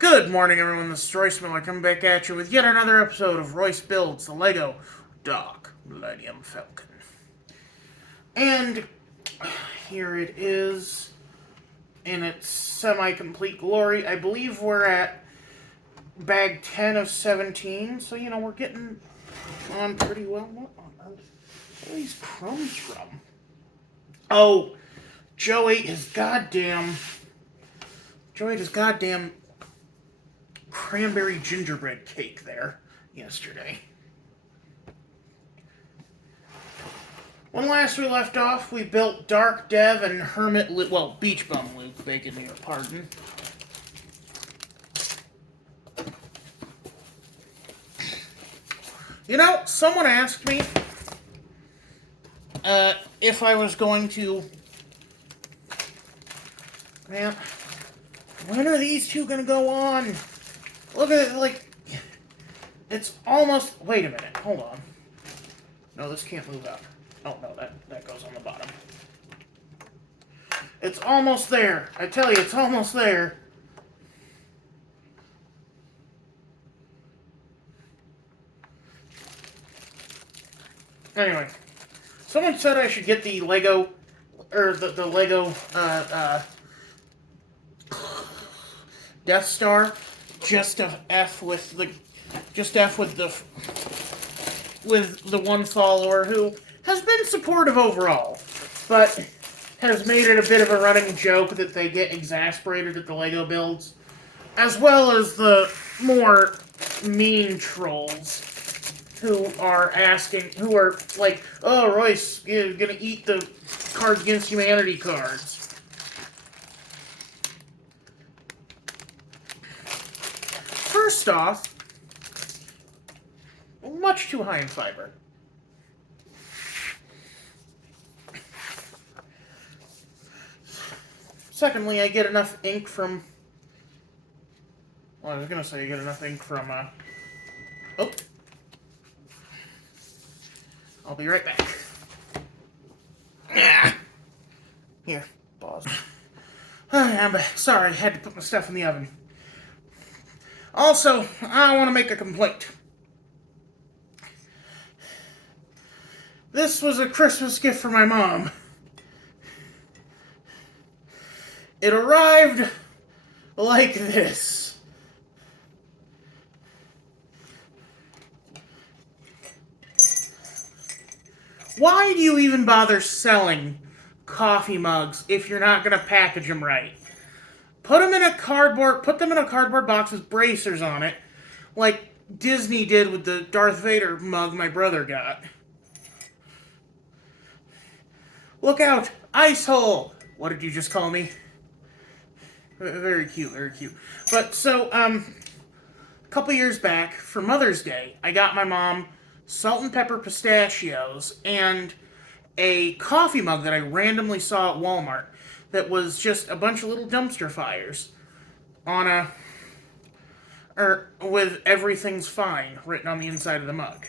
Good morning, everyone. This is Royce coming back at you with yet another episode of Royce Builds the Lego Dark Millennium Falcon. And here it is in its semi-complete glory. I believe we're at bag 10 of 17, so we're getting on pretty well. What are these crumbs from? Oh, Joe ate his goddamn cranberry gingerbread cake there yesterday. When last we left off, we built Dark Dev and Beach Bum Luke, begging your pardon. Someone asked me if I was going to... Man, when are these two going to go on? Look at it, it's almost... Wait a minute, hold on. No, this can't move up. Oh, no, that goes on the bottom. It's almost there. I tell you, it's almost there. Anyway, someone said I should get the Lego... Or the Lego, Death Star, just F with the one follower who has been supportive overall, but has made it a bit of a running joke that they get exasperated at the Lego builds, as well as the more mean trolls who are like, oh, Royce, you're gonna eat the Cards Against Humanity cards. First off, much too high in fiber. Secondly, I get enough ink from... Well, I was going to say I get enough ink from... Oh. I'll be right back. Yeah. Here, pause. I'm back. Sorry, I had to put my stuff in the oven. Also, I want to make a complaint. This was a Christmas gift for my mom. It arrived like this. Why do you even bother selling coffee mugs if you're not going to package them right? Put them in a cardboard box with bracers on it, like Disney did with the Darth Vader mug my brother got. Look out! Ice hole! What did you just call me? Very cute, very cute. But, so, a couple years back, for Mother's Day, I got my mom salt and pepper pistachios and a coffee mug that I randomly saw at Walmart that was just a bunch of little dumpster fires on with "Everything's Fine" written on the inside of the mug.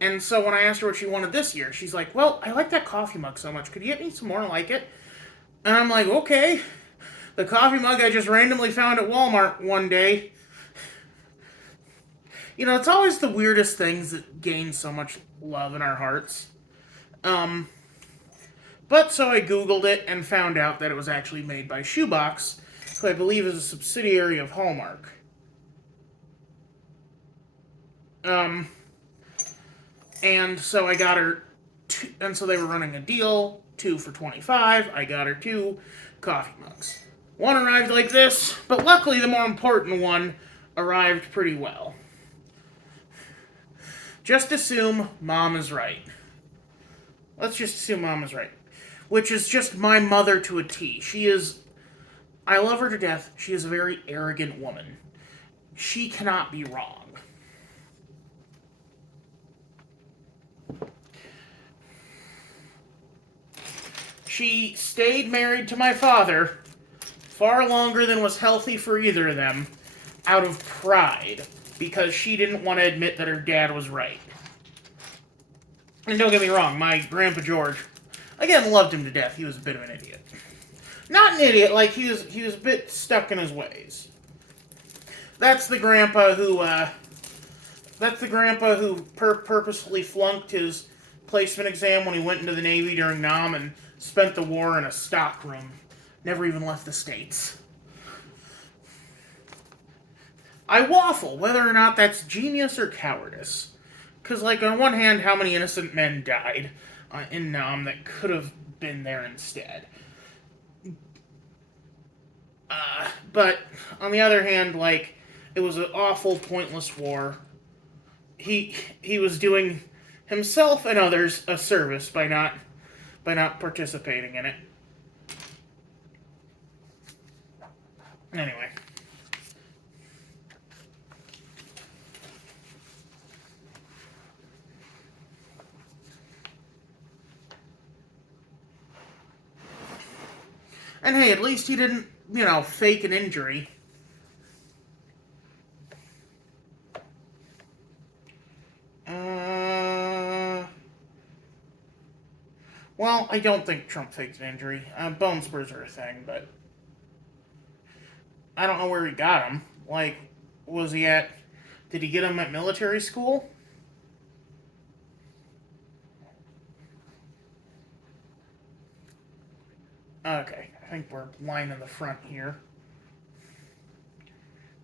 And so when I asked her what she wanted this year, she's like, well, I like that coffee mug so much. Could you get me some more like it? And I'm like, okay. The coffee mug I just randomly found at Walmart one day. It's always the weirdest things that gain so much love in our hearts. But so I Googled it and found out that it was actually made by Shoebox, who I believe is a subsidiary of Hallmark. And so I got her, and so they were running a deal, 2 for $25. I got her 2 coffee mugs. One arrived like this, but luckily the more important one arrived pretty well. Just assume Mom is right. Let's just assume Mom is right. Which is just my mother to a T. I love her to death. She is a very arrogant woman. She cannot be wrong. She stayed married to my father far longer than was healthy for either of them, out of pride, because she didn't want to admit that her dad was right. And don't get me wrong, my Grandpa George, again, loved him to death. He was a bit of an idiot. Not an idiot, like he was a bit stuck in his ways. That's the grandpa who, purposefully flunked his placement exam when he went into the Navy during Nam and spent the war in a stockroom. Never even left the States. I waffle whether or not that's genius or cowardice. Because, like, on one hand, how many innocent men died in Nam that could have been there instead? But, on the other hand, like, it was an awful, pointless war. He was doing himself and others a service by not participating in it. Anyway. And hey, at least he didn't, fake an injury. Well, I don't think Trump faked an injury. Bone spurs are a thing, but I don't know where he got them. Like, did he get them at military school? Okay, I think we're lining the front here.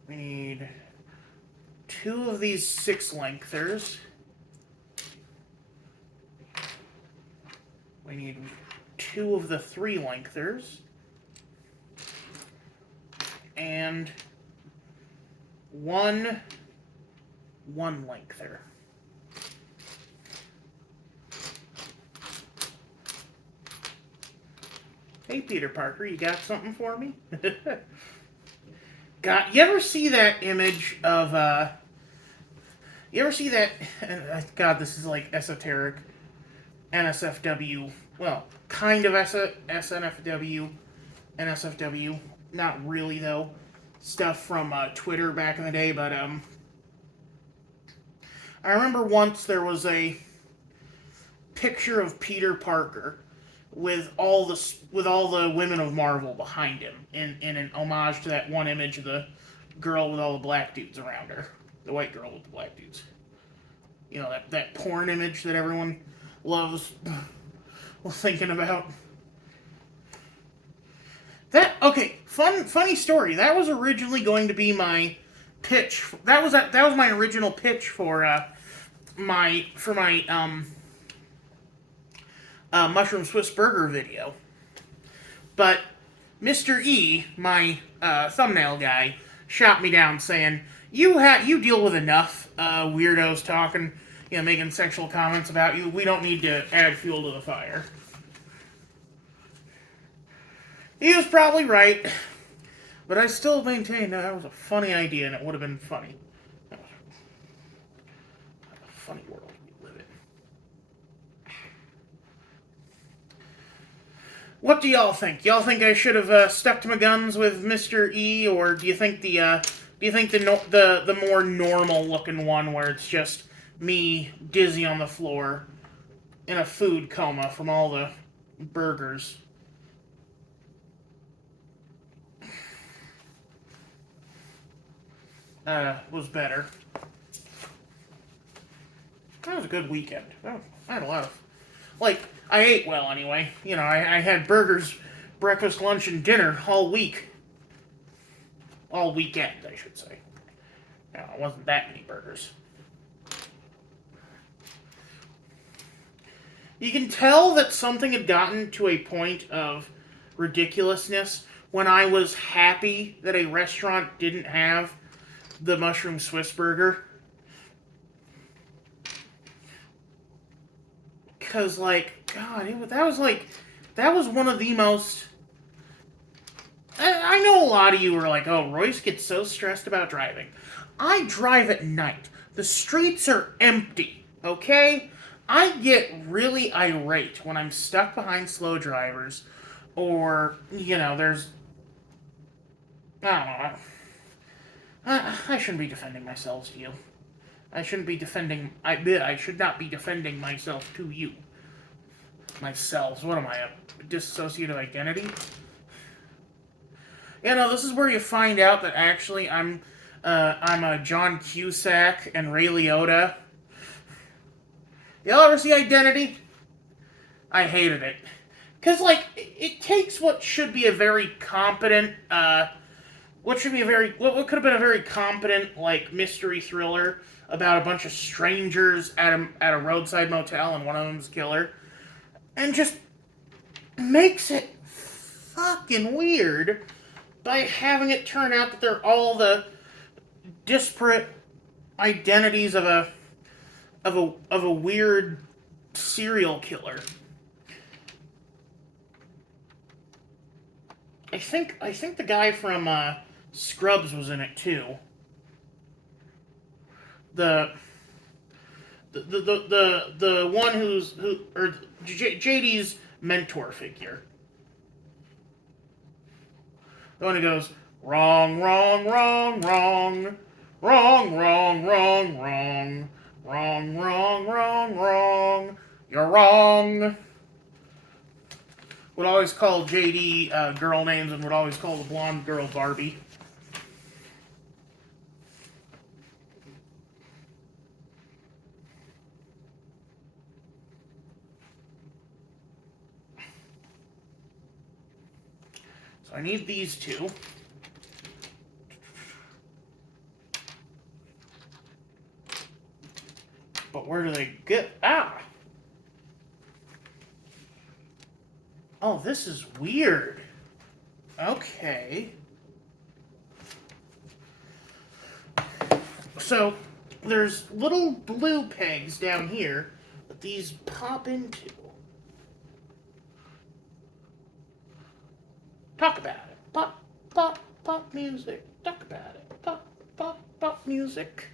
We need 2 of these 6-lengthers. We need 2 of the 3-lengthers. And 1 1-lengther. Hey, Peter Parker, you got something for me? You ever see that image of, you ever see that, God, this is like esoteric, NSFW, well, kind of SNFW, NSFW, not really, though, stuff from Twitter back in the day, but, I remember once there was a picture of Peter Parker with all the women of Marvel behind him in an homage to that one image of the girl with all the black dudes around her. The white girl with the black dudes. You know, that porn image that everyone loves thinking about. Funny story. That was originally going to be my pitch. That was my original pitch for my Mushroom Swiss Burger video. But Mr. E, my thumbnail guy, shot me down saying, you deal with enough weirdos talking, making sexual comments about you. We don't need to add fuel to the fire. He was probably right, but I still maintain that was a funny idea and it would have been funny. That was a funny world. What do y'all think? Y'all think I should have stuck to my guns with Mr. E, or do you think the more normal looking one where it's just me dizzy on the floor in a food coma from all the burgers? Was better. That was a good weekend. I had a lot of... I ate well anyway. I had burgers, breakfast, lunch, and dinner all week. All weekend, I should say. No, it wasn't that many burgers. You can tell that something had gotten to a point of ridiculousness when I was happy that a restaurant didn't have the mushroom Swiss burger. Because, God, that was one of the most... I know a lot of you are like, oh, Royce gets so stressed about driving. I drive at night. The streets are empty, okay? I get really irate when I'm stuck behind slow drivers, or, there's... I don't know. I shouldn't be defending myself to you. I shouldn't be defending... I should not be defending myself to you. Myself. What am I, a dissociative identity? This is where you find out that actually I'm I'm John Cusack and Ray Liotta. Y'all ever see Identity? I hated it. Because, like, it takes what should be a very competent, what could have been a very competent, like, mystery thriller about a bunch of strangers at a roadside motel and one of them's a killer, and just makes it fucking weird by having it turn out that they're all the disparate identities of a weird serial killer. I think the guy from Scrubs was in it too. The the one or JD's mentor figure. The one who goes wrong, wrong, wrong, wrong, wrong, wrong, wrong, wrong, wrong, wrong, wrong, wrong. You're wrong. Would always call JD girl names and would always call the blonde girl Barbie. So I need these two. But where do they get? Ah! Oh, this is weird. Okay. So, there's little blue pegs down here that these pop into. Talk about it. Pop, pop, pop music. Talk about it. Pop, pop, pop music.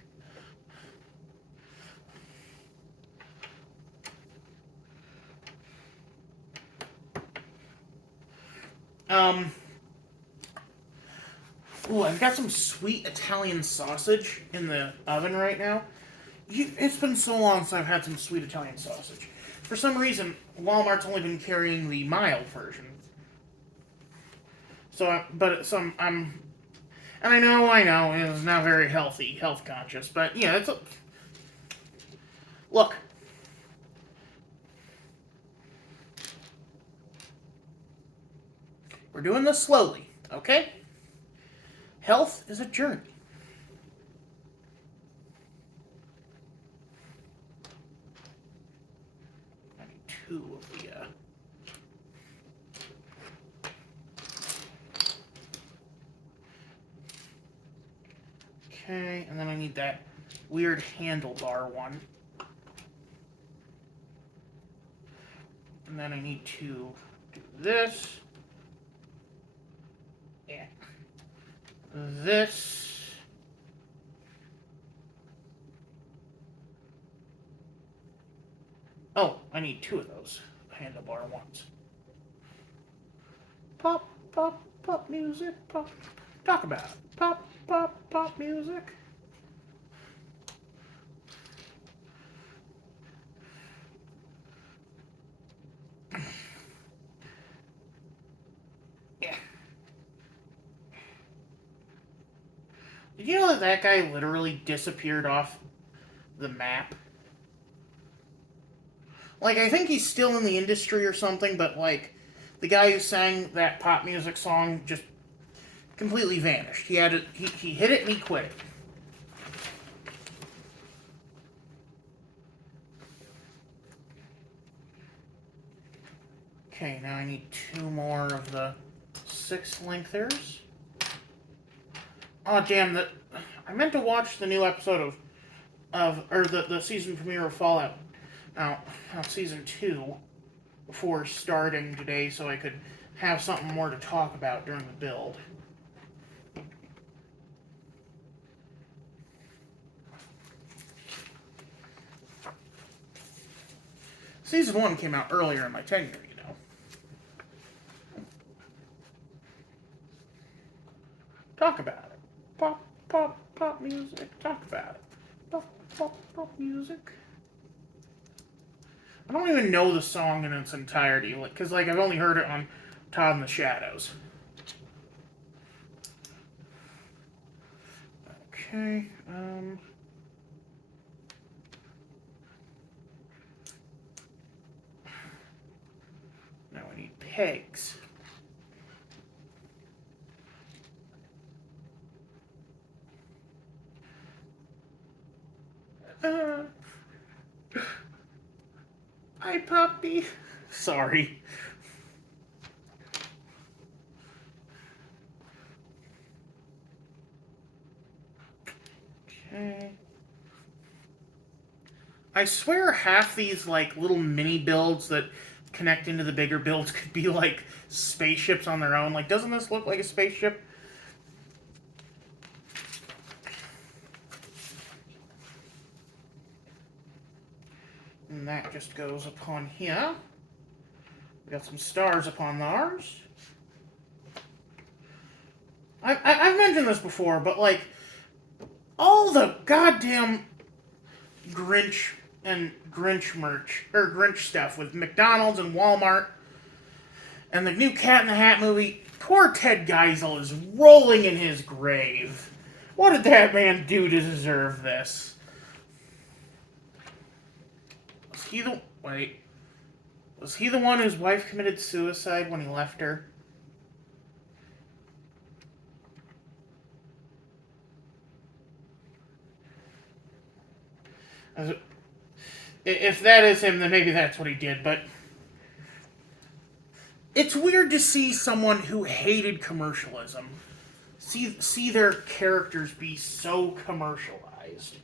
Ooh, I've got some sweet Italian sausage in the oven right now. It's been so long since I've had some sweet Italian sausage. For some reason, Walmart's only been carrying the mild version. And I know, it's not very healthy, health conscious, but yeah, look. We're doing this slowly, okay? Health is a journey. I need two of the, Okay, and then I need that weird handlebar one. And then I need to do this. Yeah. This. Oh, I need two of those handlebar ones. Pop, pop, pop music, pop. Talk about it. Pop, pop, pop music. Yeah. Did you know that guy literally disappeared off the map? Like, I think he's still in the industry or something, but, like, the guy who sang that pop music song just completely vanished. He hit it and he quit it. Okay, now I need two more of the 6 lengthers. Oh, damn, I meant to watch the new episode or the season premiere of Fallout. Now, season 2 before starting today so I could have something more to talk about during the build. Season 1 came out earlier in my tenure, you know. Talk about it. Pop, pop, pop music. Talk about it. Pop, pop, pop music. I don't even know the song in its entirety, because I've only heard it on Todd in the Shadows. Okay, now I need pegs. Hi, puppy. Sorry. Okay. I swear half these, like, little mini builds that connect into the bigger builds could be, like, spaceships on their own. Like, doesn't this look like a spaceship? And that just goes upon here. We got some stars upon ours. I've mentioned this before, but, like, all the goddamn Grinch and Grinch merch, or Grinch stuff with McDonald's and Walmart, and the new Cat in the Hat movie, poor Ted Geisel is rolling in his grave. What did that man do to deserve this? Was he the... Wait. Was he the one whose wife committed suicide when he left her? If that is him, then maybe that's what he did, but... It's weird to see someone who hated commercialism see their characters be so commercialized.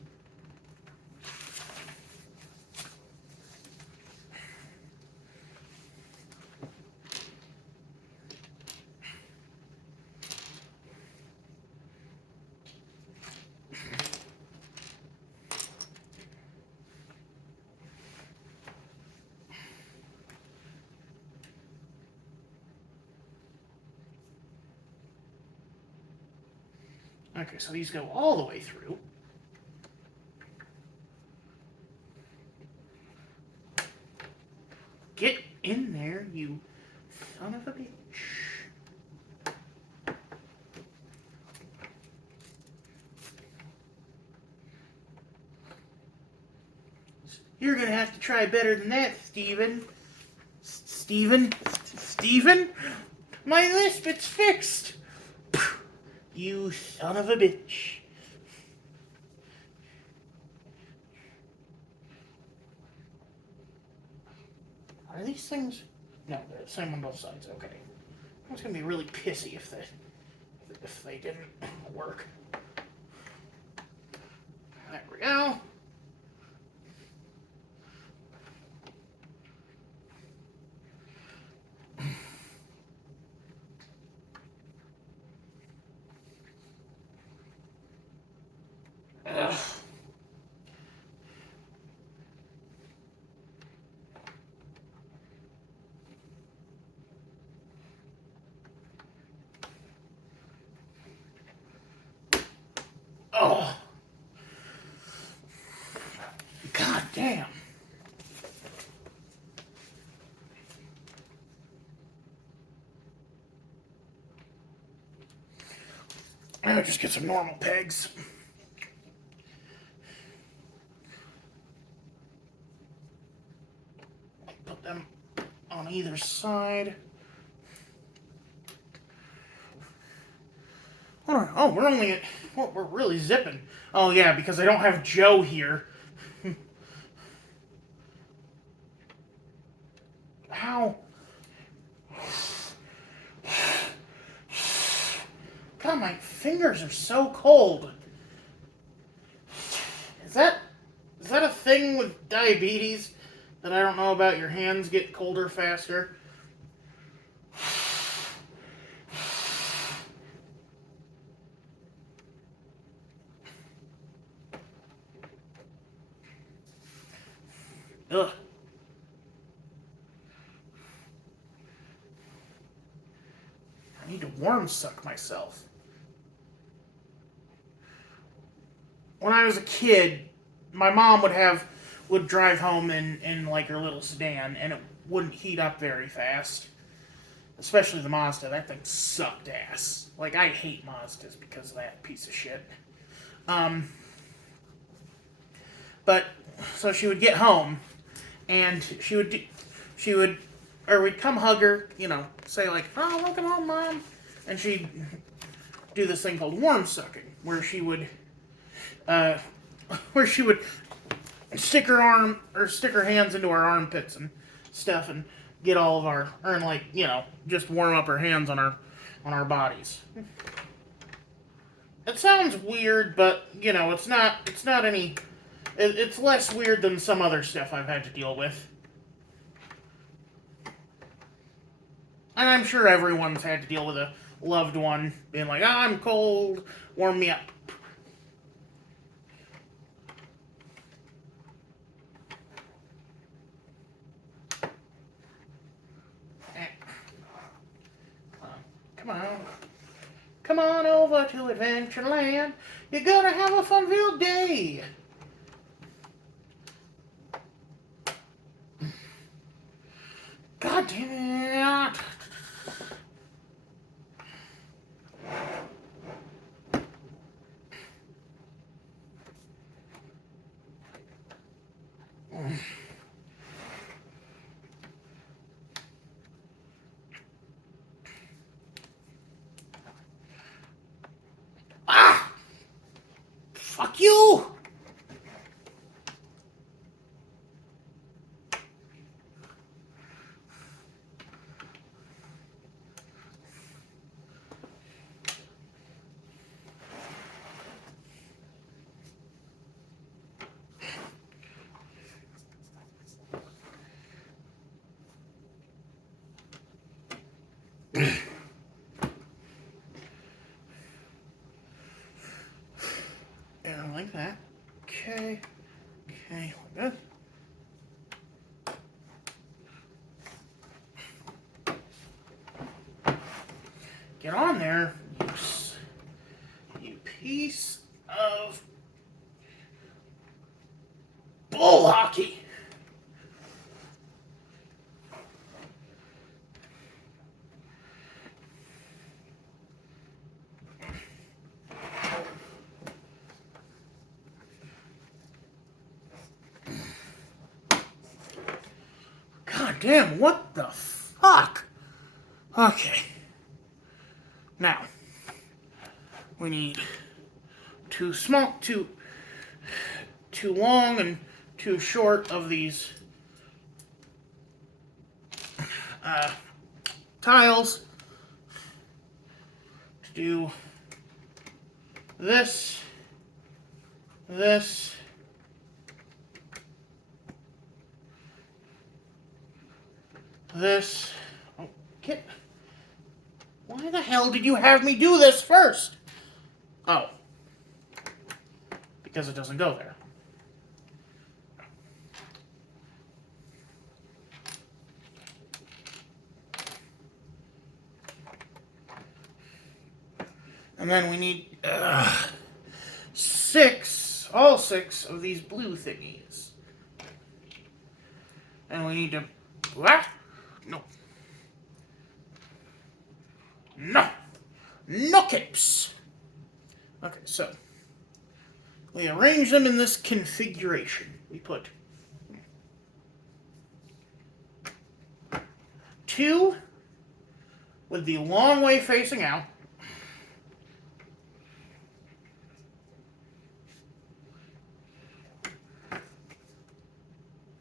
Okay, so these go all the way through. Get in there, you son of a bitch. You're gonna have to try better than that, Steven. Steven? My lisp, it's fixed! You son of a bitch. Are these things... No, they're the same on both sides, okay. I was gonna be really pissy if they didn't work. There we go. Ugh. Oh. God damn. I'll just get some normal pegs. Put them on either side. Oh, we're only at... Well, we're really zipping. Oh, yeah, because I don't have Joe here. Ow. God, my fingers are so cold. Is that a thing with diabetes that I don't know about? Your hands get colder faster? Ugh. I need to worm suck myself. When I was a kid, my mom would drive home in like her little sedan, and it wouldn't heat up very fast. Especially the Mazda. That thing sucked ass. Like, I hate Mazdas because of that piece of shit. But so she would get home, and or we'd come hug her, say like, "Oh, welcome home, Mom," and she'd do this thing called worm sucking, where she would uh, stick her hands into our armpits and stuff, and get all of just warm up her hands on our bodies. It sounds weird, but it's not any. It's less weird than some other stuff I've had to deal with. And I'm sure everyone's had to deal with a loved one being like, I'm cold, warm me up. Come on. Come on over to Adventureland. You're gonna have a fun-filled day. God damn it. Ah! Fuck you! Yeah, like that. Okay, like that. Get on there, you piece of bull hockey. God damn, what the fuck? Okay. Now, we need too long and too short of these tiles to do this, this, this. Oh, why the hell did you have me do this first? Oh. Because it doesn't go there. And then we need all six of these blue thingies. And we need to... What? No. No. No capes. Okay, so we arrange them in this configuration. We put 2 with the long way facing out.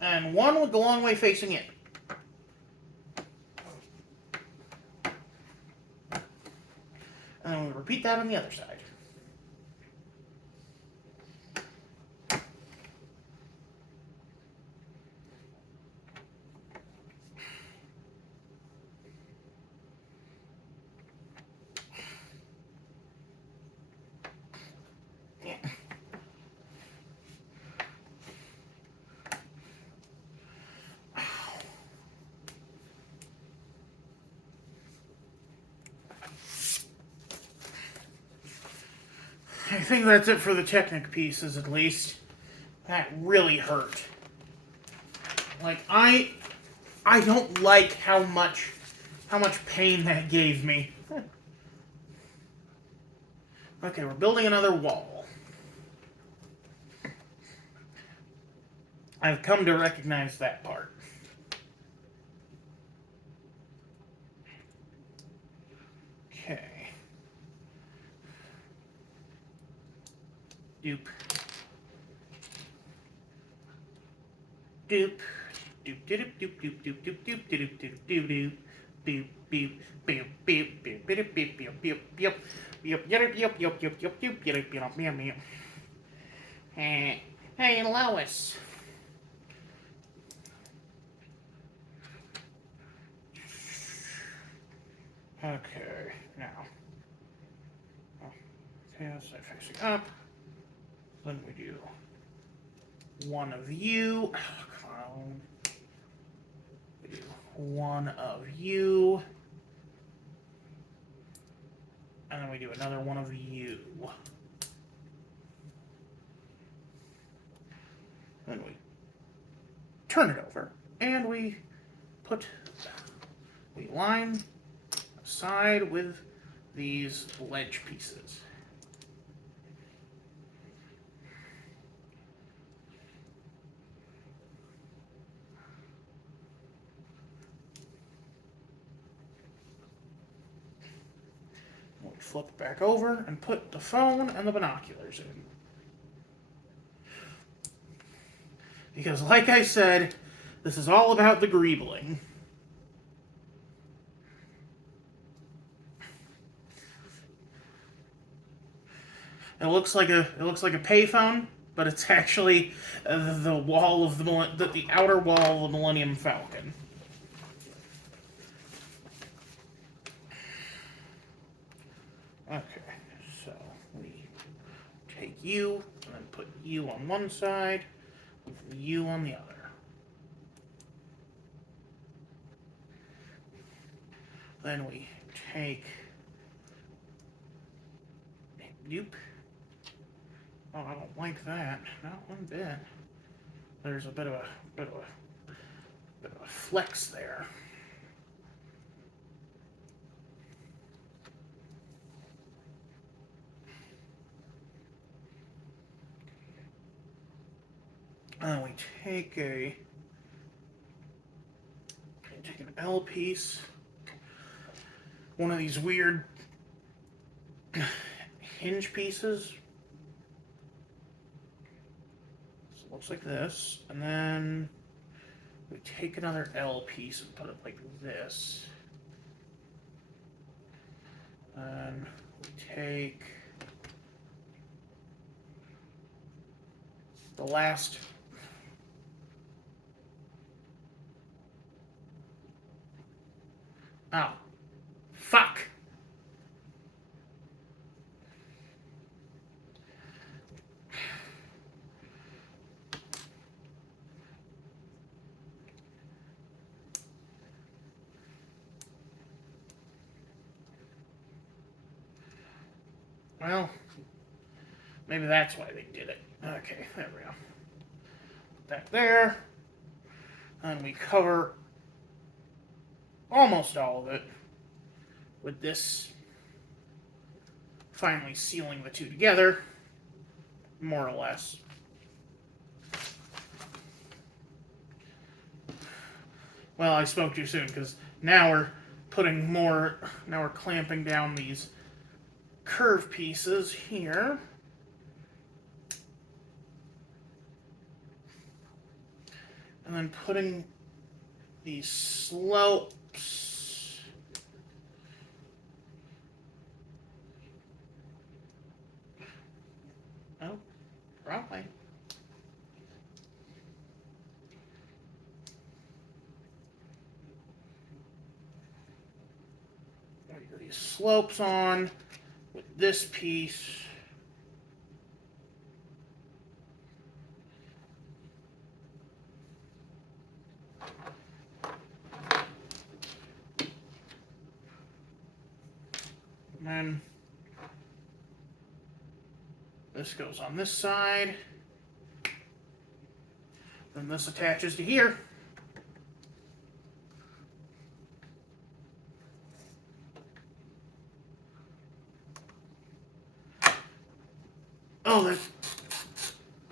And 1 with the long way facing in. And then we repeat that on the other side. I think that's it for the Technic pieces, at least. That really hurt. Like, I don't like how much pain that gave me. Okay, we're building another wall. I've come to recognize that part. Okay. Doop. Doop. Doop doop doop doop doop doop doop doop doop doop doop. Beep beep beep beep beep beep beep beep beep beep beep beep beep beep beep beep beep. Hey, Lois. Okay, now. Okay, let's start facing up. Then we do one of you. Oh, come on. We do one of you. And then we do another one of you. Then we turn it over. And we line aside with these ledge pieces. We flip it back over and put the phone and the binoculars in. Because, like I said, this is all about the greebling. It looks like a payphone, but it's actually the wall of the outer wall of the Millennium Falcon. Okay, so we take you and then put you on one side, you on the other. Then we take Nope. Oh, I don't like that. Not one bit. There's a bit of a flex there. And we take an L piece, one of these weird hinge pieces. So it looks like this, and then we take another L piece and put it like this. And we take the last oh, fuck. Well, maybe that's why they did it. Okay, there we go. Put that there. And we cover almost all of it with this, finally sealing the two together, more or less. Well, I spoke too soon, because now we're clamping down these curve pieces here. And then putting these slopes wrong way. These slopes on with this piece. And then this goes on this side. Then this attaches to here.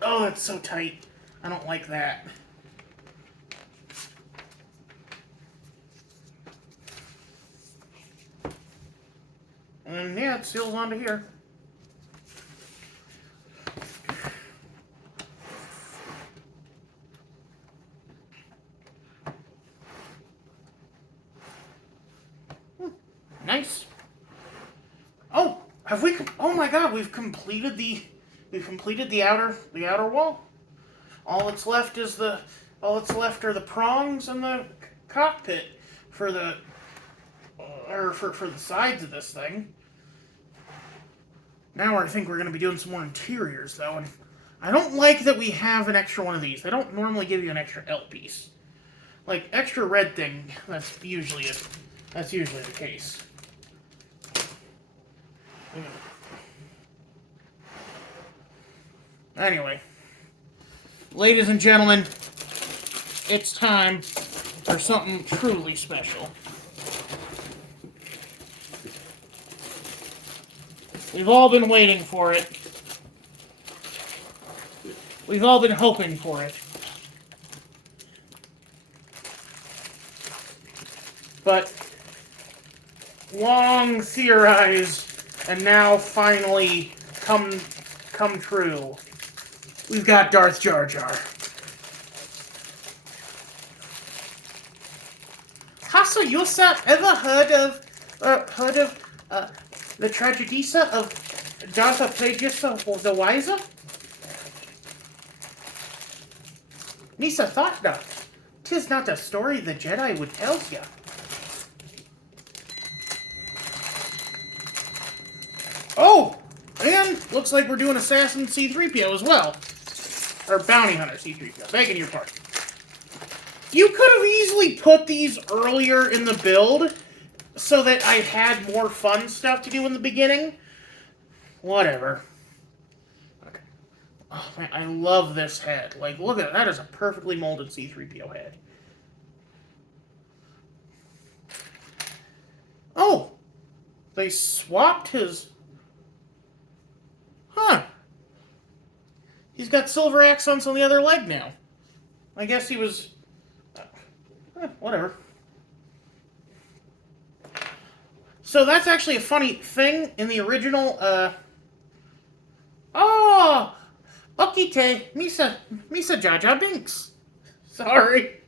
Oh, that's so tight. I don't like that. And yeah, it seals onto here. Nice. Oh, have we? Oh my God, we've completed the outer wall. All that's left are the prongs and the cockpit for the for the sides of this thing. Now I think we're going to be doing some more interiors though, and I don't like that we have an extra one of these. They don't normally give you an extra L piece, like extra red thing. That's usually the case. Anyway, ladies and gentlemen, it's time for something truly special. We've all been waiting for it. We've all been hoping for it. But long theorized and now finally come true. We've got Darth Jar Jar. Hast du ever heard of the tragedisa of Darth Plagueis the Wiser? Nisa thought not. 'Tis not a story the Jedi would tell ya. Oh! And looks like we're doing Assassin C-3PO as well. Or Bounty Hunter C-3PO. Begging your pardon. You could have easily put these earlier in the build so that I had more fun stuff to do in the beginning. Whatever. Okay. Oh, man, I love this head. Like, look at that. That is a perfectly molded C-3PO head. Oh! They swapped his... Huh. He's got silver accents on the other leg now. I guess he was... whatever. So that's actually a funny thing in the original, Oh! Okite, Misa Jar Jar Binks. Sorry.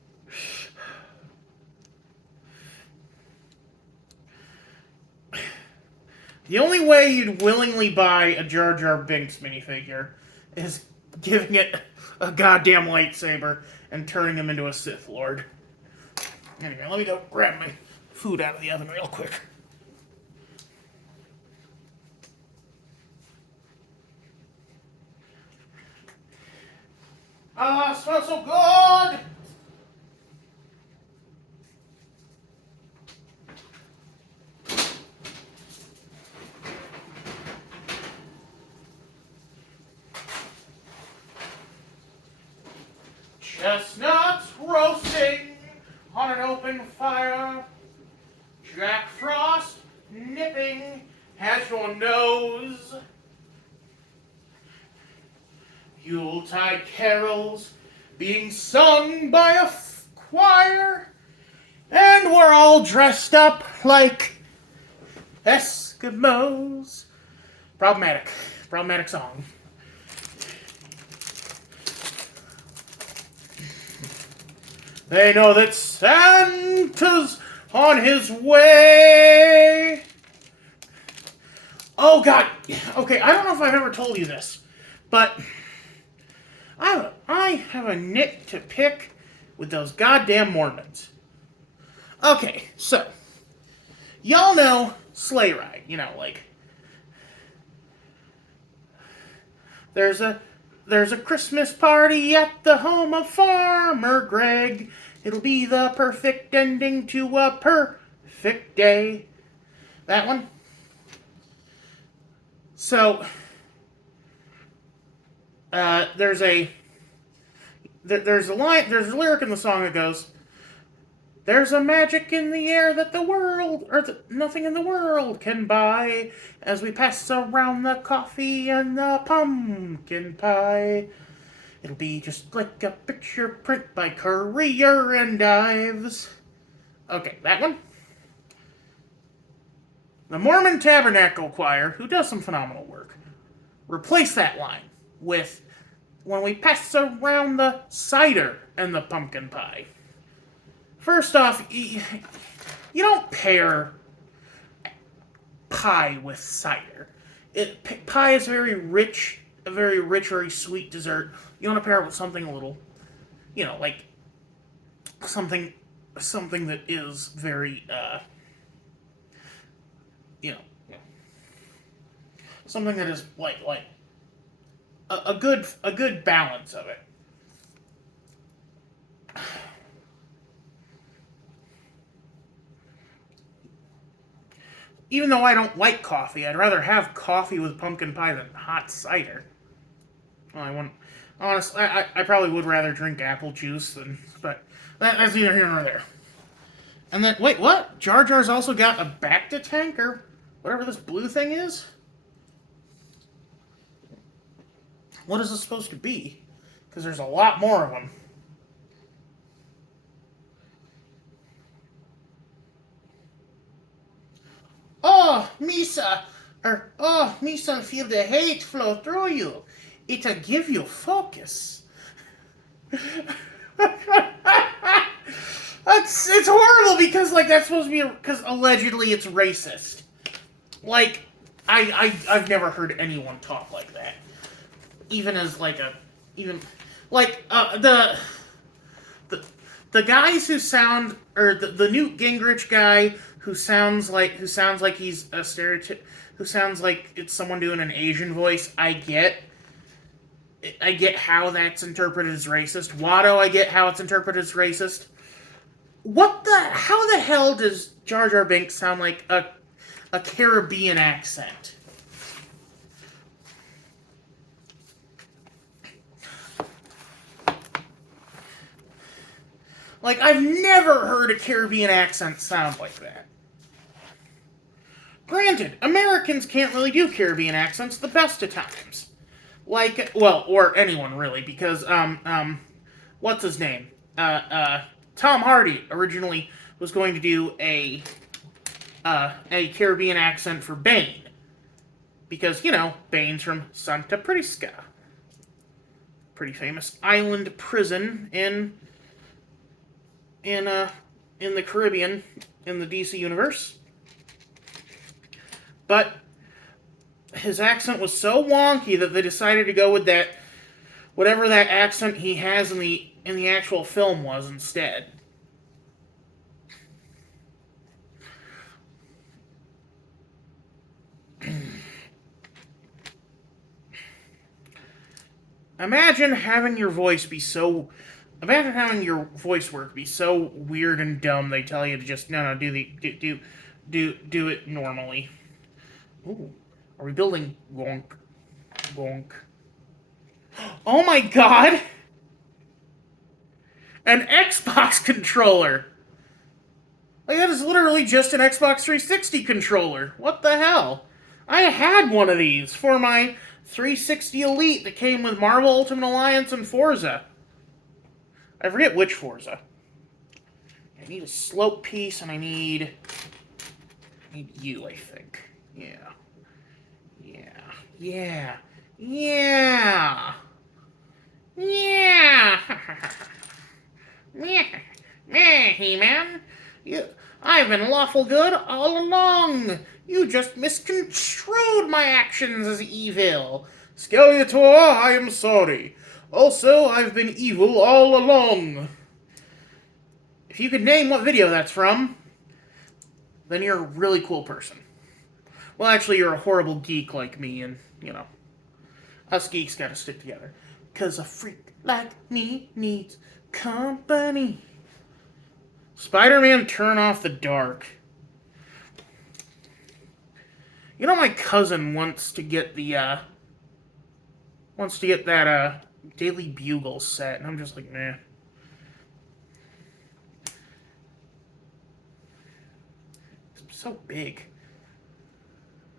The only way you'd willingly buy a Jar Jar Binks minifigure is giving it a goddamn lightsaber and turning him into a Sith Lord. Anyway, let me go grab my food out of the oven real quick. Ah, smells so good! Chestnuts roasting on an open fire. Jack Frost nipping at your nose. Yuletide carols being sung by a choir. And we're all dressed up like Eskimos. Problematic song. They know that Santa's on his way. Oh, God. Okay, I don't know if I've ever told you this, but I have a nit to pick with those goddamn Mormons. Okay, so, y'all know Sleigh Ride, like, there's a Christmas party at the home of Farmer Greg. It'll be the perfect ending to a perfect day. That one? So, there's a lyric in the song that goes, "There's a magic in the air that nothing in the world can buy, as we pass around the coffee and the pumpkin pie. It'll be just like a picture print by Courier and Ives." Okay, that one. The Mormon Tabernacle Choir, who does some phenomenal work, replace that line with when we pass around the cider and the pumpkin pie. First off, you don't pair pie with cider. Pie is a very sweet dessert. You want to pair it with something a little, like something that is very, you know, something that is like a good balance of it. Even though I don't like coffee, I'd rather have coffee with pumpkin pie than hot cider. Well, I wouldn't. Honestly, I probably would rather drink apple juice than. But that's neither here nor there. And then, wait, what? Jar Jar's also got a Bacta tank, or whatever this blue thing is? What is this supposed to be? Because there's a lot more of them. Misa, feel the hate flow through you. It'll give you focus. It's horrible because that's supposed to be because allegedly it's racist. Like I've never heard anyone talk like that. Even as the guys who sound or the Newt Gingrich guy who sounds like he's a stereotype, who sounds like it's someone doing an Asian voice. I get how that's interpreted as racist. Watto, I get how it's interpreted as racist. How the hell does Jar Jar Binks sound like a Caribbean accent? Like, I've never heard a Caribbean accent sound like that. Granted, Americans can't really do Caribbean accents the best of times. Or anyone really, because, what's his name? Tom Hardy originally was going to do a Caribbean accent for Bane. Because, Bane's from Santa Prisca. Pretty famous island prison in the Caribbean, in the DC universe. But his accent was so wonky that they decided to go with that, whatever that accent he has in the actual film was instead. Imagine having your voice work be so weird and dumb. They tell you to just do it normally. Ooh, are we building wonk? Oh my god! An Xbox controller! Like, that is literally just an Xbox 360 controller. What the hell? I had one of these for my 360 Elite that came with Marvel Ultimate Alliance and Forza. I forget which Forza. I need a slope piece, and I need you, I think. Yeah. He-Man. I've been lawful good all along. You just misconstrued my actions as evil. Skeletor, I am sorry. Also, I've been evil all along. If you could name what video that's from, then you're a really cool person. Well, actually, you're a horrible geek like me, and, us geeks gotta stick together. 'Cause a freak like me needs company. Spider-Man, turn off the dark. My cousin wants to get that Daily Bugle set, and I'm just like, meh. It's so big.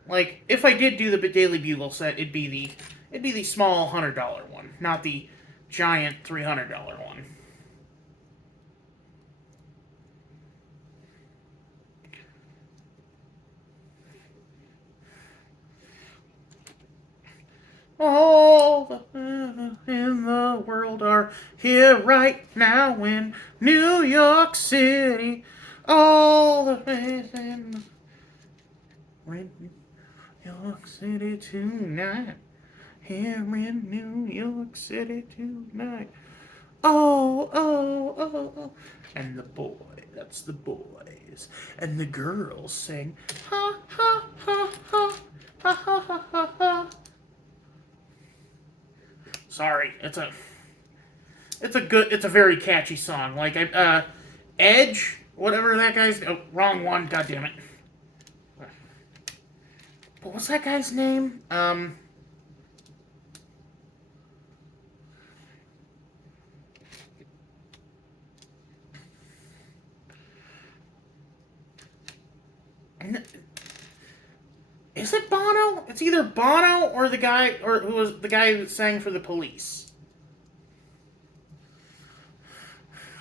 Like, if I did do the Daily Bugle set, it'd be the small $100 one, not the giant $300 one. Here right now in New York City. All the ways in New York City tonight. Here in New York City tonight. Oh, oh, oh, oh. And the boy, that's the boys. And the girls sing, ha, ha, ha, ha, ha, ha, ha, ha, ha. Sorry, it's a very catchy song. Like, Edge, whatever that guy's, oh, wrong one, god damn it. But what's that guy's name? Is it Bono? It's either Bono or the guy, or who was the guy that sang for the Police.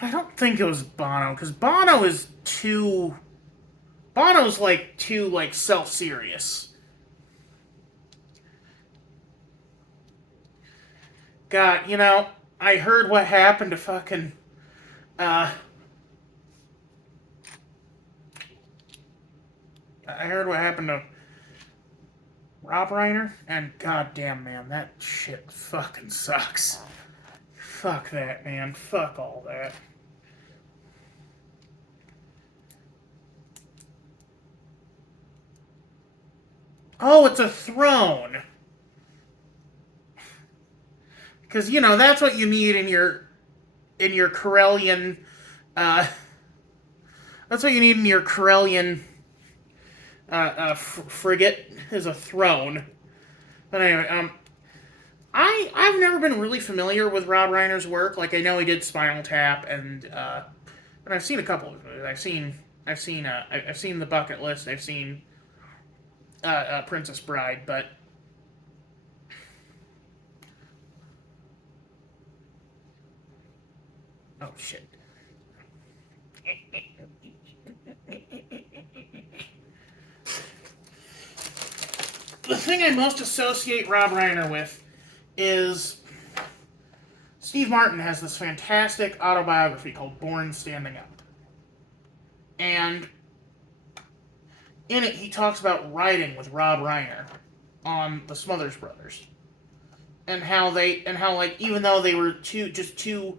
I don't think it was Bono, because Bono's too self-serious. God, I heard what happened to fucking, I heard what happened to Rob Reiner, and goddamn, man, that shit fucking sucks. Fuck that, man. Fuck all that. Oh, it's a throne. Because, that's what you need in your Corellian, that's what you need in your Corellian, frigate, is a throne. But anyway, I've never been really familiar with Rob Reiner's work. Like, I know he did Spinal Tap, and I've seen a couple of movies. I've seen The Bucket List. I've seen Princess Bride, but oh shit. The thing I most associate Rob Reiner with is Steve Martin has this fantastic autobiography called Born Standing Up. And in it, he talks about writing with Rob Reiner on the Smothers Brothers. And how like, even though they were just two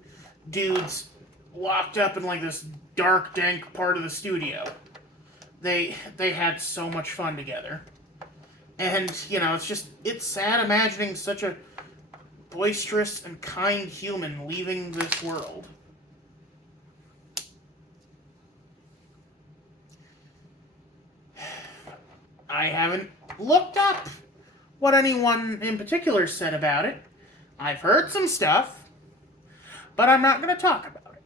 dudes locked up in like this dark, dank part of the studio, they had so much fun together. And, it's sad imagining such a boisterous and kind human leaving this world. I haven't looked up what anyone in particular said about it. I've heard some stuff, but I'm not going to talk about it.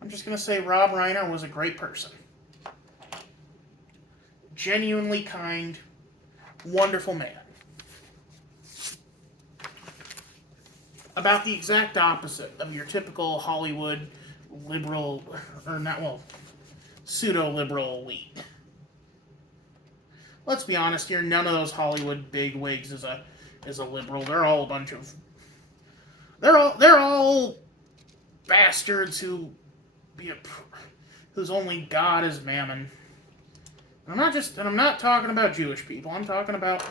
I'm just going to say Rob Reiner was a great person. Genuinely kind, wonderful man. About the exact opposite of your typical Hollywood liberal, or not, well, pseudo-liberal elite. Let's be honest here, none of those Hollywood bigwigs is a liberal. They're all a bunch of... They're all bastards whose only God is mammon. And I'm not talking about Jewish people. I'm talking about,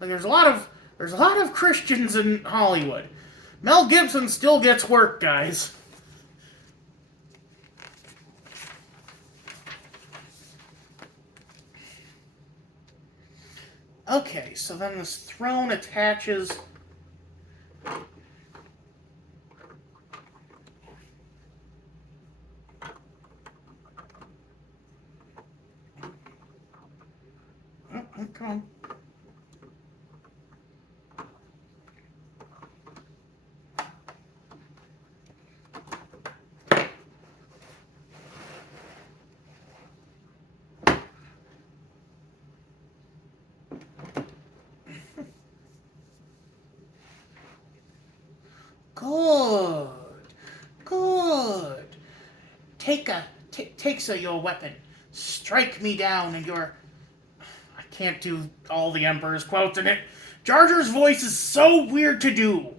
like, there's a lot of Christians in Hollywood. Mel Gibson still gets work, guys. Okay, so then this throne attaches... Oh, come on. Good. Good. Take your weapon. Strike me down and your... I can't do all the Emperor's quotes in it. Jar Jar's voice is so weird to do.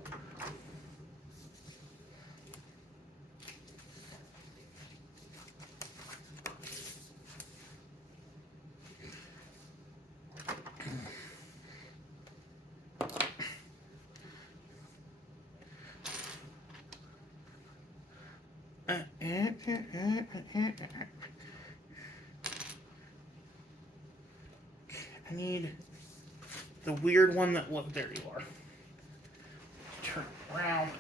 I need the weird one that, look, there you are. Turn around.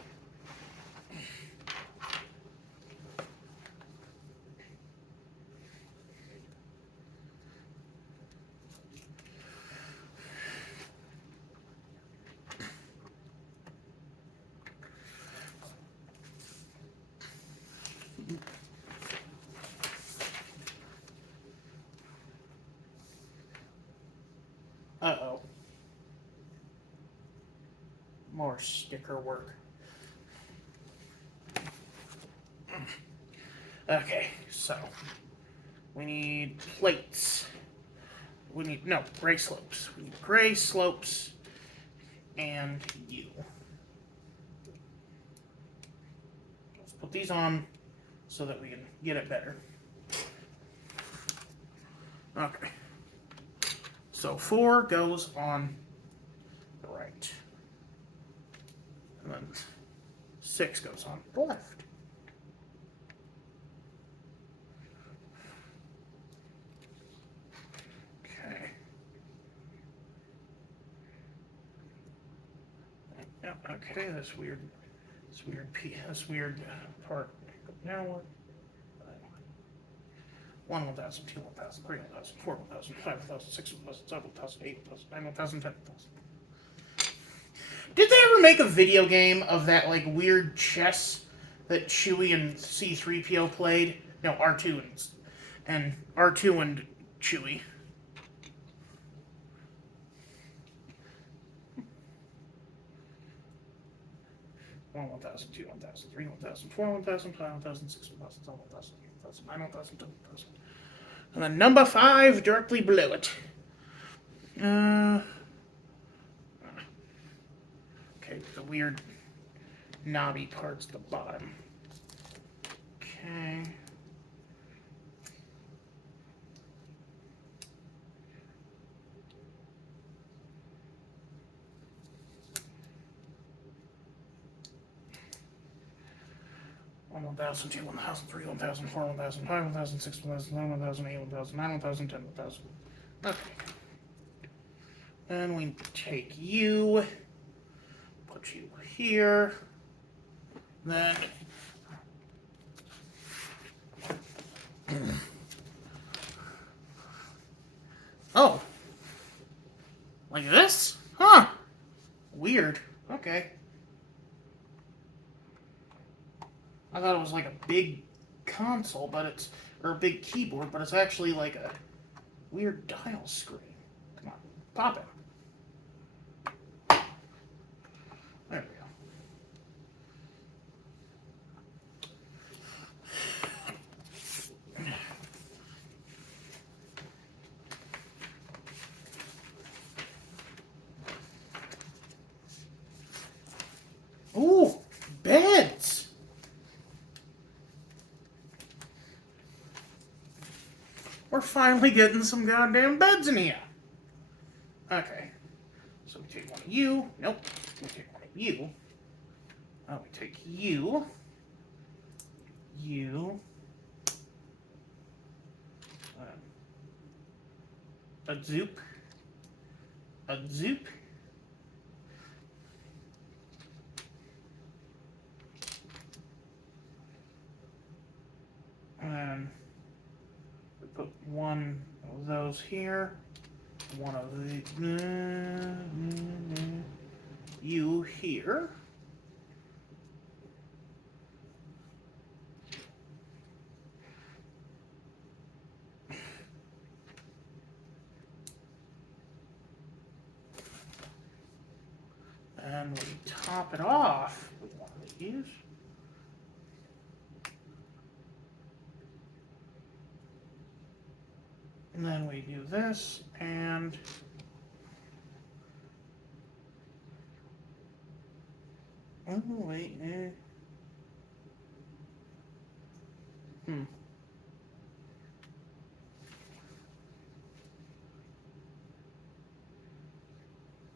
Uh-oh. More sticker work. Okay, so we need plates. We need, no, gray slopes. We need gray slopes and you. Let's put these on so that we can get it better. Okay. So 4 goes on the right. And then 6 goes on the left. Okay. Yep, okay, that's weird. This weird part. Now what? 1, 1,000, 2, 1,000, 3, 1,000, 4, 1,000, 5, 1,000, 6, 1,000, 7, 1,000, 8, 1,000, 9, 1,000, 10, 1,000. Did they ever make a video game of that, like, weird chess that Chewie and C-3PO played? No, R2 and R2 and Chewie. One, 1,000, 2, 1,000, 3, 1,000, 4, 1,000, 5, 1,000, 6, 1,000, 7, 1,000, 8, 1,000, 9, 1,000, 10, 1,000. And then number 5 directly below it. Okay, the weird knobby part's the bottom. Okay. One, 1,000, 2, 1,000, 3, 1,000, 4, 1,000, 5, 1,000, 6, 1,000, 7, 1,000, 8, 1,000, 9, 1,000, 10, 1,000. Okay. Then we take you, put you here, then oh, like this? Huh. Weird. Okay. I thought it was like a big console, but it's, or a big keyboard, but it's actually like a weird dial screen. Come on, pop it. There we go. Ooh, beds. We're finally getting some goddamn beds in here. Okay. So we take one of you. Nope. We take one of you. Oh, we take you. You. A zoop. A zoop. And we put one of those here. One of the you here. And we top it off with one of these. And then we do this, and oh wait,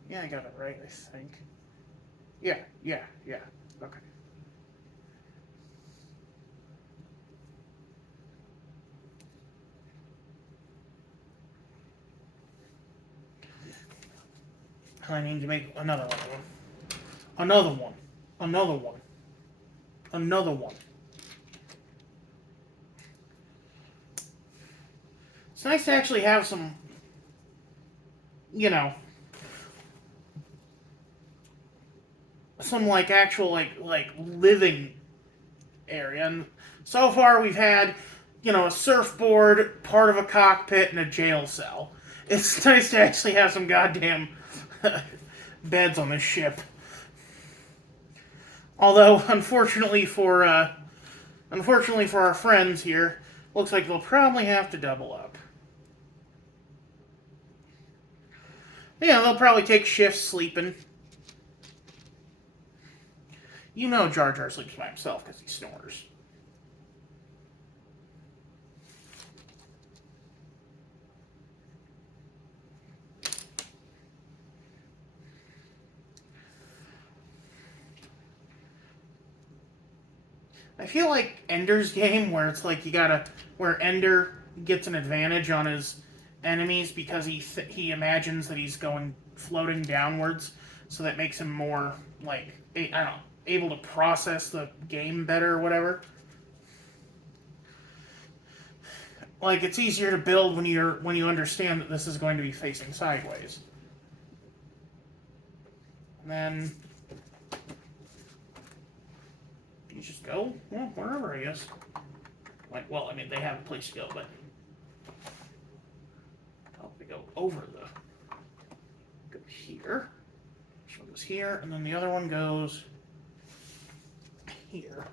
yeah, I got it right, I think. Yeah. Okay. I need to make another one. Another one. Another one. Another one. It's nice to actually have some, some like actual like living area. And so far we've had, a surfboard, part of a cockpit, and a jail cell. It's nice to actually have some goddamn beds on this ship. Although, unfortunately for our friends here, looks like they'll probably have to double up. Yeah, they'll probably take shifts sleeping. Jar Jar sleeps by himself because he snores. I feel like Ender's Game, where it's like where Ender gets an advantage on his enemies because he imagines that he's floating downwards, so that makes him more like I don't know, able to process the game better or whatever. Like it's easier to build when you understand that this is going to be facing sideways. And then you just go, well, wherever, I guess. Well, I mean, they have a place to go, but they go over go here. This one goes here, and then the other one goes here.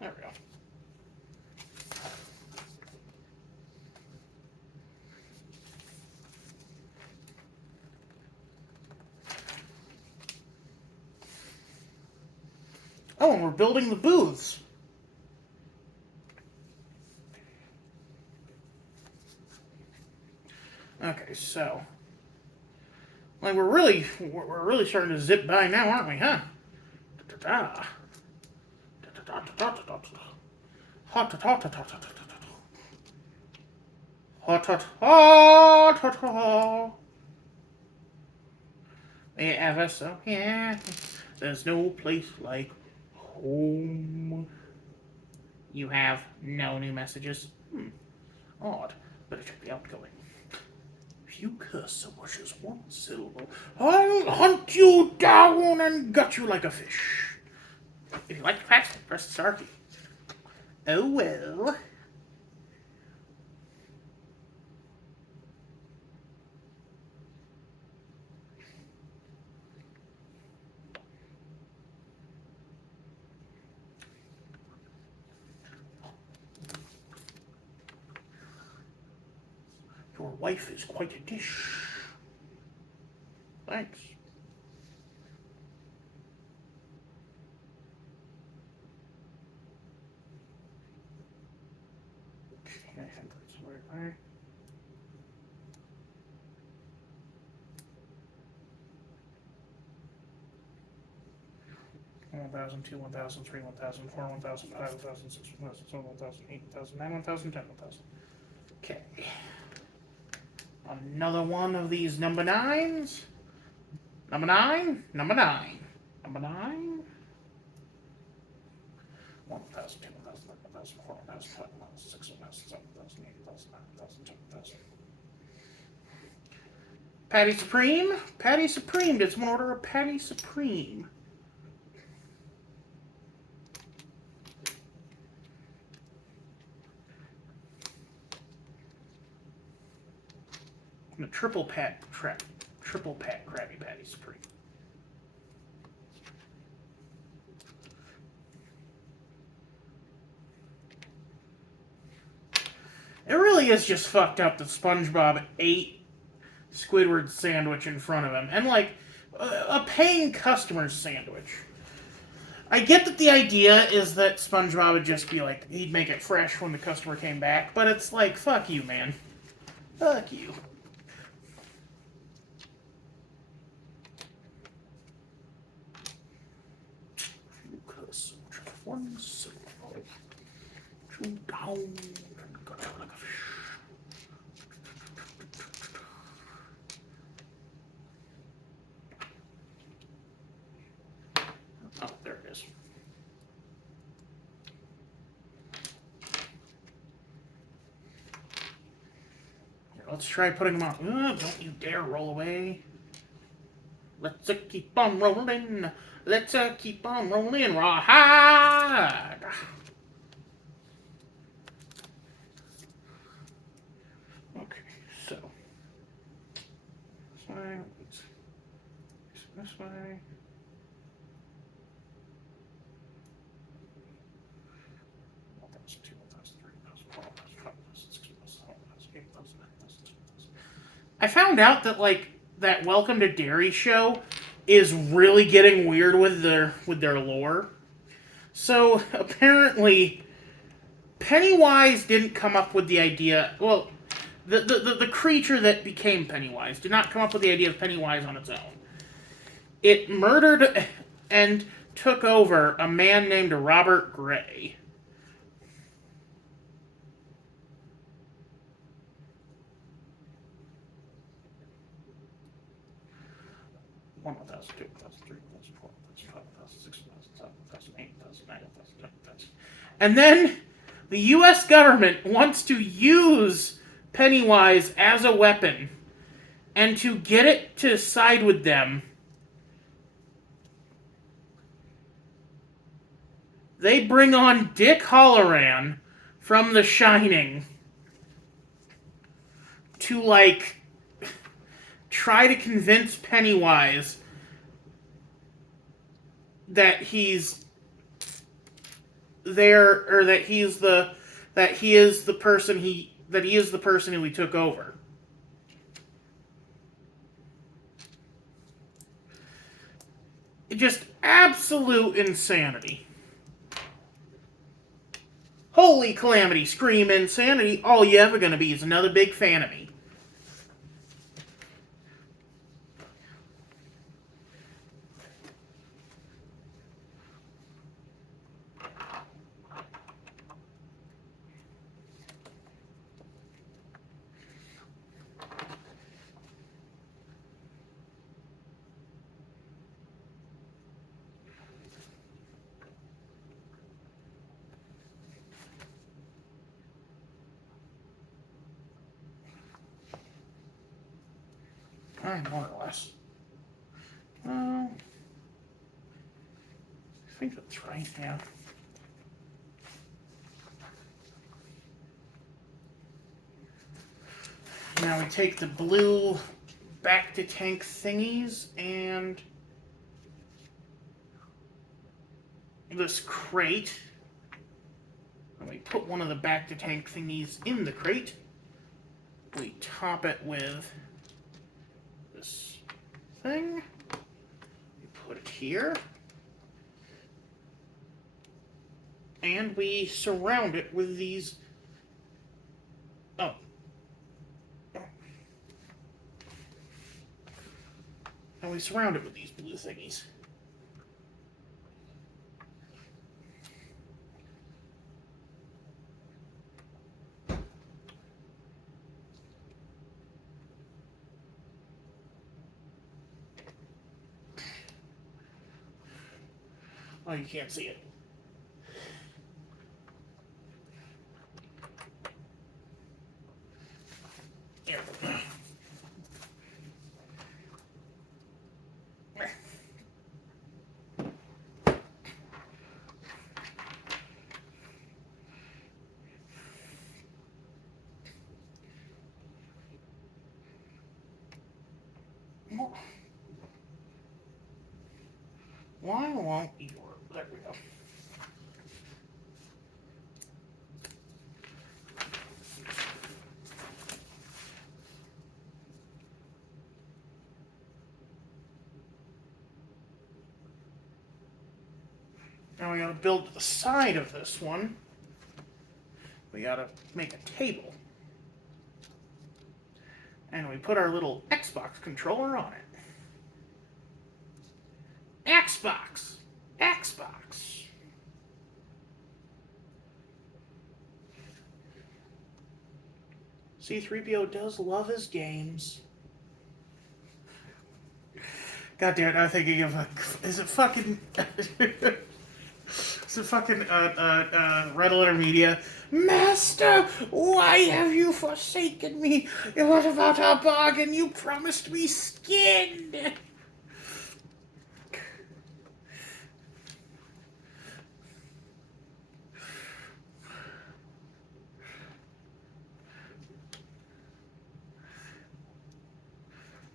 There we go. Oh, and we're building the booths. Okay, so like we're really starting to zip by now, aren't we? Huh? Yeah, so yeah. There's no place like home. You have no new messages. Odd. Better check the outgoing. If you curse so much as 1 syllable, I'll hunt you down and gut you like a fish. If you like the facts, press the star key. Oh well. Your wife is quite a dish. Thanks. Okay, I think that's the right way. One thousand, 2, 1,000, 3, 1,000, 4, 1,000, 5, 1,000, 6, 1,000, 7, 1,000, 8, 1,000, 9, 1,000, 10, 1,000. Okay. Another one of these number 9s. Number 9, number 9, number 9. 1,000, 2, 1,000, 3, 1,000, 4, 1,000, 5, 1,000, 6, 1,000, 7, 1,000, 8, 1,000, 9, 1,000, 10, 1,000. Patty Supreme? Patty Supreme. Did someone order a Patty Supreme? And a triple pat Krabby Patty Supreme. It really is just fucked up that SpongeBob ate Squidward's sandwich in front of him. And, like, a paying customer's sandwich. I get that the idea is that SpongeBob would just be like, he'd make it fresh when the customer came back, but it's like, fuck you, man. Fuck you. Shoot down and go down like a fish. Oh, there it is. Here, let's try putting them on. Don't you dare roll away. Let's keep on rolling. Let's keep on rolling. Rawhide. Okay, so this way, this way. I found out that that Welcome to Derry show is really getting weird with their lore. So apparently, Pennywise didn't come up with the idea. Well, the creature that became Pennywise did not come up with the idea of Pennywise on its own. It murdered and took over a man named Robert Gray. And then the U.S. government wants to use Pennywise as a weapon, and to get it to side with them, they bring on Dick Halloran from The Shining to try to convince Pennywise that he's there, or that he is the person who he took over. Just absolute insanity. Holy calamity, scream insanity, all you ever gonna be is another big fan of me. More or less. I think that's right, yeah. Now we take the blue back-to-tank thingies and this crate. And we put one of the back-to-tank thingies in the crate. We top it with this thing. We put it here. And we surround it with these. Oh. And we surround it with these blue thingies. Oh, you can't see it. There. Why won't you work? There we go. Now we gotta build to the side of this one. We gotta make a table. And we put our little Xbox controller on it. Xbox! Xbox! C-3PO does love his games. God damn it, I'm thinking of is it fucking... is it fucking, Red Letter Media? Master, why have you forsaken me? What about our bargain? You promised me skin!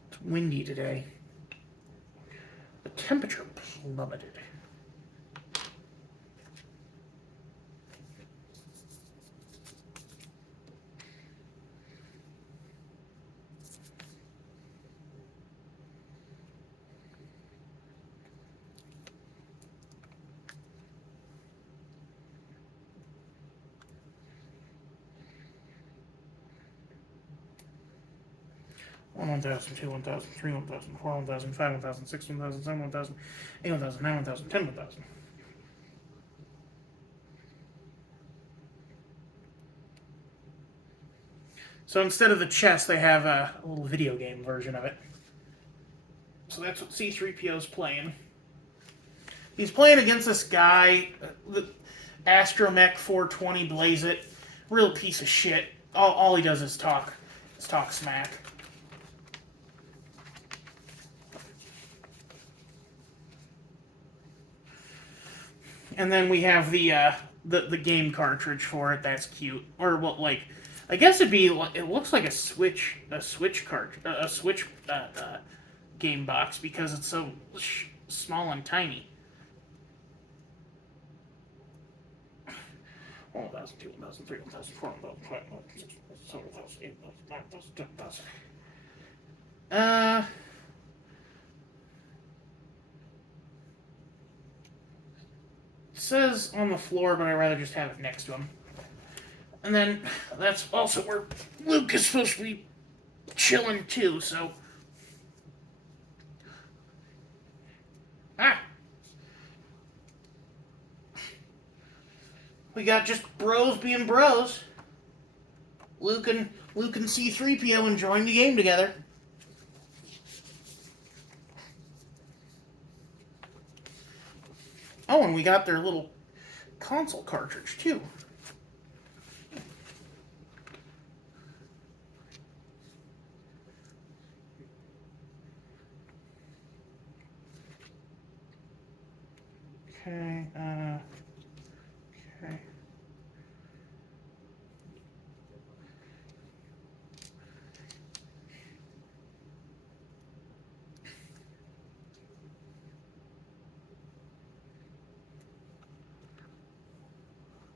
It's windy today. The temperature plummeted. One 1,000, 2 1,000, 3 1,000, 4 1,000, 5 1,000, 6 1,000, 7 1,000, 8 1,000, 9 1,000, 10 1,000. So instead of the chest, they have a little video game version of it. So that's what C-3PO's playing. He's playing against this guy, the Astromech 420 Blaze It. Real piece of shit. All he does is talk smack. And then we have the game cartridge for it. That's cute. Or what, like, I guess it looks like a Switch game box because it's so small and tiny. 1,000, 2 1,000, 3 1,000, 4 1,000, 5 1,000, 6 1,000, 7 1,000, 8 1,000, 9 1,000, 10 1,000. It says on the floor, but I'd rather just have it next to him. And then that's also where Luke is supposed to be chilling too, so. We got just bros being bros. Luke and C-3PO enjoying the game together. Oh, and we got their little console cartridge too. Okay, okay.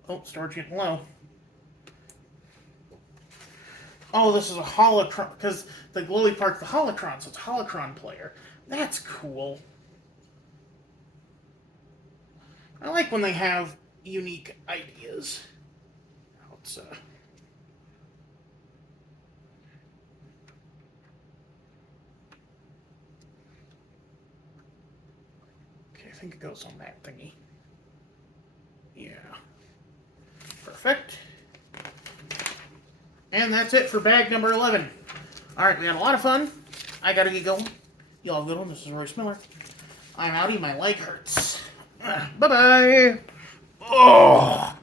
Oh, storage getting low. Oh, this is a holocron, because the glowy part's the holocron, so it's a holocron player. That's cool. I like when they have unique ideas. Let's, okay, I think it goes on that thingy. Yeah. Perfect. And that's it for bag number 11. Alright, we had a lot of fun. I gotta get going. Y'all have a good one. This is Royce Miller. I'm outie. My leg hurts. Bye-bye. Oh.